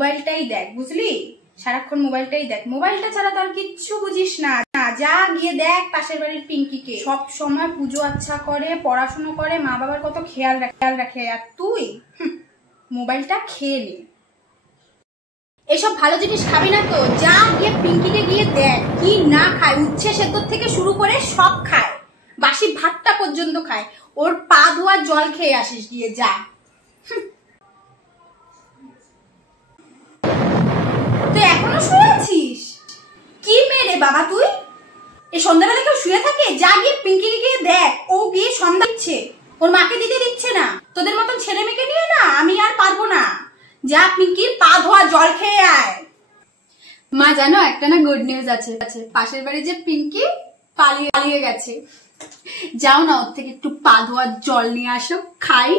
মোবাইলটাই দেখ, বুঝলি? সারাক্ষণ মোবাইলটাই দেখ, মোবাইলটা ছাড়া তো আর কিচ্ছু বুঝিস না। যা গিয়ে দেখ পাশের বাড়ির পিঙ্কিকে, সব সময় পুজো আচ্ছা করে, পড়াশোনা করে, মা বাবার কত খেয়াল রাখে, আর তুই মোবাইলটা খেয়ে নে। এসব ভালো জিনিস খাবি না তো, যা গিয়ে পিঙ্কিকে গিয়ে দেখ কি না খায়, উচ্ছে সেদ্ধ থেকে শুরু করে সব খায়, বাসি ভাতটা পর্যন্ত খায়। ওর পা ধোয়ার জল খেয়ে আসিস গিয়ে, যা। তুই এখনো শুয়ে আছিস? কি মেরে বাবা তুই? এই সন্ধ্যাবেলা কেউ শুয়ে থাকে? যা গিয়ে পিঙ্কিকে গিয়ে দেখ, ও গিয়ে সন্ধ্যা দিচ্ছে, ওর মাকে দিতে দিচ্ছে না। তোদের মতন ছেলে মেয়েকে নিয়ে না আমি আর পারবো না। যা পিঙ্কির পা ধোয়া জল খেয়ে আয়। মা জানো, একটা না গুড নিউজ আছে, পাশের বাড়ি যে পিঙ্কি পালিয়ে গেছে। যাও না, ওর থেকে একটু পা ধোয়ার জল নিয়ে আসো, খাই।